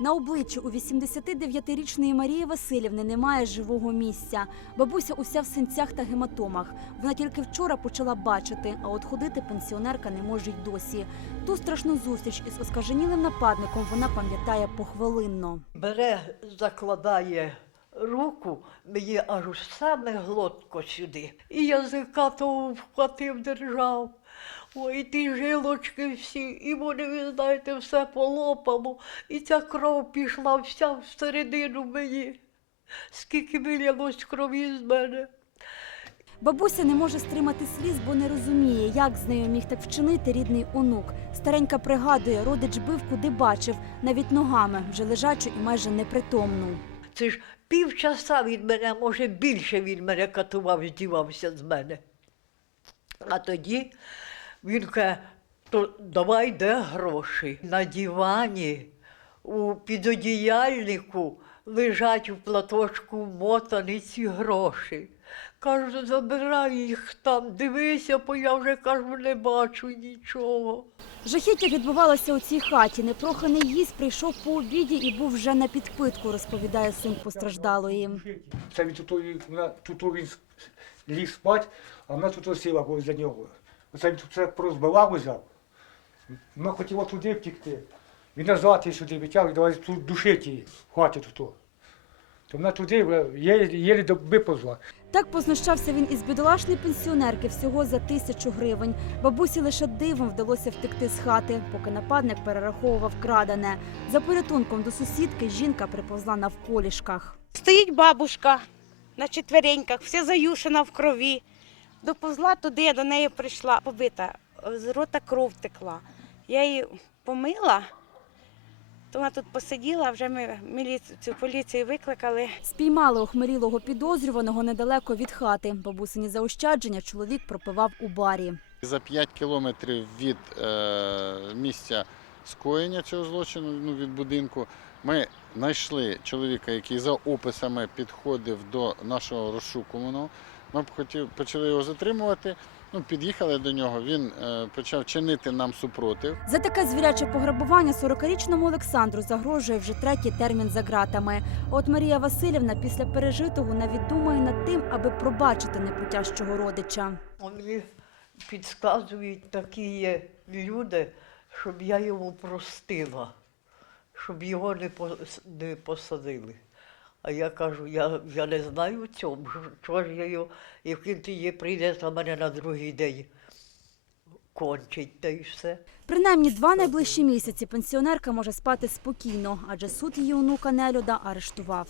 На обличчі у 89-річної Марії Васильівни немає живого місця. Бабуся уся в синцях та гематомах. Вона тільки вчора почала бачити, а от ходити пенсіонерка не може й досі. Ту страшну зустріч із оскаженілим нападником вона пам'ятає похвилинно. бере, закладає руку, мені аж саме глотко сюди. І язика того вхватив, держав. Ой, ті жилочки всі, і вони, ви знаєте, все полопало. І ця кров пішла вся всередину мені. Скільки вилялось крові з мене. Бабуся не може стримати сліз, бо не розуміє, як з нею міг так вчинити рідний онук. Старенька пригадує, родич бив, куди бачив, навіть ногами, вже лежачу і майже непритомну. Це ж півчаса він мене, може більше він мене катував, здівався з мене. А тоді він каже, то давай де гроші. На дивані у підодіяльнику лежать у платочку мотані ці гроші. Кажу, забирай їх там, дивися, бо я вже кажу, не бачу нічого. Жахіття відбувалося у цій хаті. Непроханий гість прийшов по обіді і був вже на підпитку, розповідає син постраждалої. Це він тут, вона, тут він ліг спать, а вона тут сіла за нього. Оце він тут це порозбивав взяв. Вона хотіла туди втікти. Він назад її сюди витягав, давай тут душити її хаті тут. То вона туди єлі, виповзла. Так познущався він із бідолашної пенсіонерки всього за тисячу гривень. Бабусі лише дивом вдалося втекти з хати, поки нападник перераховував крадене. За порятунком до сусідки жінка приповзла навколішках. Стоїть бабушка на четвереньках, вся заюшена в крові. Доповзла туди, я до неї прийшла, побита, з рота кров текла. Я її помила, то вона тут посиділа, вже ми міліцію, поліцію викликали. Спіймали охмелілого підозрюваного недалеко від хати. Бабусині заощадження чоловік пропивав у барі. За 5 кілометрів від е, місця скоєння цього злочину, ну, від будинку, ми знайшли чоловіка, який за описами підходив до нашого розшукуваного. Ми б хотів, почали його затримувати. Ну, під'їхали до нього, він е, почав чинити нам супротив. За таке звіряче пограбування 40-річному Олександру загрожує вже третій термін за ґратами. А От Марія Васильівна після пережитого навіть думає над тим, аби пробачити непутящого родича. Мені підказують такі люди, щоб я йому простила, щоб його не, пос- не посадили. А я кажу, я, я не знаю цьому, що- чого ж я його, як ти її прийде на мене на другий день, кончить та й все. Принаймні два найближчі місяці пенсіонерка може спати спокійно, адже суд її онука Нелюда арештував.